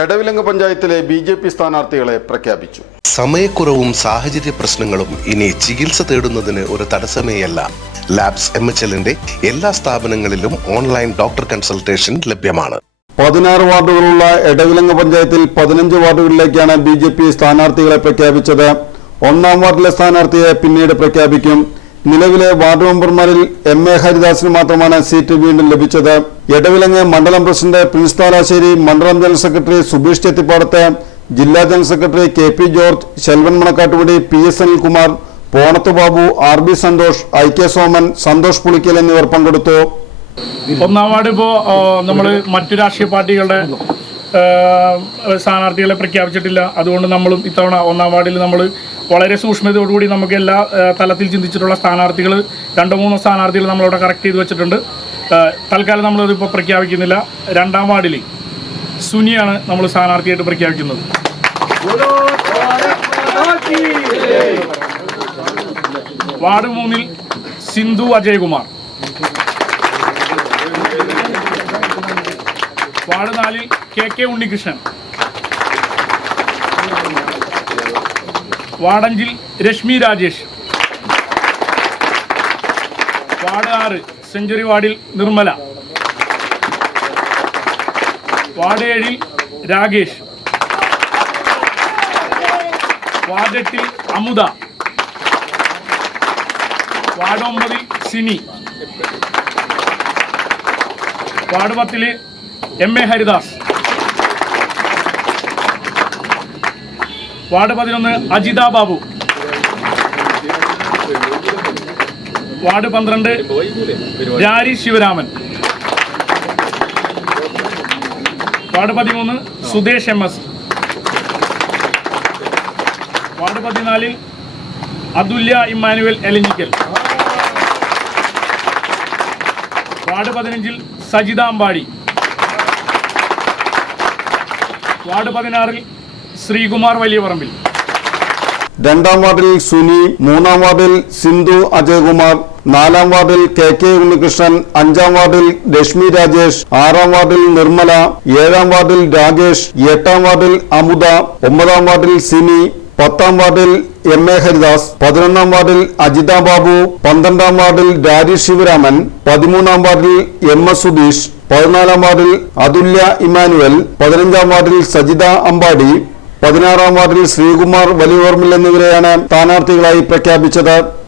എടവിലങ്ങ് പഞ്ചായത്തിലെ BJP സ്ഥാനാർത്ഥികളെ പ്രഖ്യാപിച്ചു. സമയക്കുറവും സാഹചര്യ പ്രശ്നങ്ങളും ഇനി ചികിത്സ തേടുന്നതിന് ഒരു തടസ്സമേയല്ല. ലാബ്സ് MHLന്റെ എല്ലാ സ്ഥാപനങ്ങളിലും ഓൺലൈൻ ഡോക്ടർ കൺസൾട്ടേഷൻ ലഭ്യമാണ്. 16 വാർഡുകളുള്ള എടവിലങ്ങ് പഞ്ചായത്തിൽ 15 വാർഡുകളിലേക്കാണ് BJP സ്ഥാനാർത്ഥികളെ പ്രഖ്യാപിച്ചത്. 1ാം വാർഡിലെ സ്ഥാനാർത്ഥിയെ പിന്നീട് പ്രഖ്യാപിക്കും. നിലവിലെ വാർഡ് മെമ്പർമാരിൽ MA ഹരിദാസിന് മാത്രമാണ് സീറ്റ് വീണ്ടും ലഭിച്ചത്. എടവിലങ്ങ് മണ്ഡലം പ്രസിഡന്റ് പ്രിൻസ് താലാശ്ശേരി, മണ്ഡലം ജനറൽ സെക്രട്ടറി സുബീഷ് ചെത്തിപ്പാടത്ത്, ജില്ലാ general secretary KP George, Selvan Manakkattupadi, PS Anilkumar, Ponath Babu, RB Santhosh, IK Soman, Santhosh Pulikkal എന്നിവർ പങ്കെടുത്തു. 1ാം വാർഡ് ഇപ്പോൾ നമ്മൾ മറ്റു രാഷ്ട്രീയ പാർട്ടികളുടെ സ്ഥാനാർത്ഥികളെ പ്രഖ്യാപിച്ചിട്ടില്ല. അതുകൊണ്ട് നമ്മളും ഇത്തവണ 1ാം വാർഡിൽ നമ്മൾ വളരെ സൂക്ഷ്മതയോടുകൂടി നമുക്ക് എല്ലാ തലത്തിൽ ചിന്തിച്ചിട്ടുള്ള സ്ഥാനാർത്ഥികൾ 2-3 സ്ഥാനാർത്ഥികൾ നമ്മളവിടെ കറക്റ്റ് ചെയ്ത് വെച്ചിട്ടുണ്ട്. തൽക്കാലം നമ്മളതിപ്പോൾ പ്രഖ്യാപിക്കുന്നില്ല. 2ാം വാർഡിൽ സുനിയാണ് നമ്മൾ സ്ഥാനാർത്ഥിയായിട്ട് പ്രഖ്യാപിക്കുന്നത്. വാർഡ് 3-ൽ സിന്ധു അജയകുമാർ, വാർഡ് 4-ൽ KK ഉണ്ണികൃഷ്ണൻ, വാർഡ് 5-ൽ രശ്മി രാജേഷ്, വാർഡ് 6 സെഞ്ചുറി വാർഡിൽ നിർമ്മല, വാർഡ് 7-ൽ രാകേഷ്, വാർഡ് 8-ൽ അമുദ, വാർഡ് 9-ൽ സിനി, വാർഡ് 10-ൽ MA Haridas, ward 11 Ajitha Babu, ward 12 Rari Sivaraman, ward 13 Sudesh MS, ward 14-ൽ അതുല്യ ഇമ്മാനുവൽ എലഞ്ഞിക്കൽ, വാർഡ് 15-ൽ സജിത അമ്പാടി, വാർഡ് 16-ൽ ശ്രീകുമാർ വലിയപറമ്പിൽ. 2ാം വാർഡിൽ സുനി, 3ാം വാർഡിൽ സിന്ധു അജയകുമാർ, 4ാം വാർഡിൽ KK ഉണ്ണികൃഷ്ണൻ, 5ാം വാർഡിൽ രശ്മി രാജേഷ്, 6ാം വാർഡിൽ നിർമ്മല, 7ാം വാർഡിൽ രാകേഷ്, 8ാം വാർഡിൽ അമുദ, 9ാം വാർഡിൽ സിനി, 10ാം വാർഡിൽ MA ഹരിദാസ്, 11ാം വാർഡിൽ അജിത ബാബു, 12ാം വാർഡിൽ രാരി ശിവരാമൻ, 13ാം വാർഡിൽ MS സുധീഷ്, 14ാം വാർഡിൽ അതുല്യ ഇമ്മാനുവൽ, 15ാം വാർഡിൽ സജിത അമ്പാടി, 16ാം വാർഡിൽ ശ്രീകുമാർ വലിയവർമിൽ എന്നിവരെയാണ് സ്ഥാനാർത്ഥികളായി പ്രഖ്യാപിച്ചത്.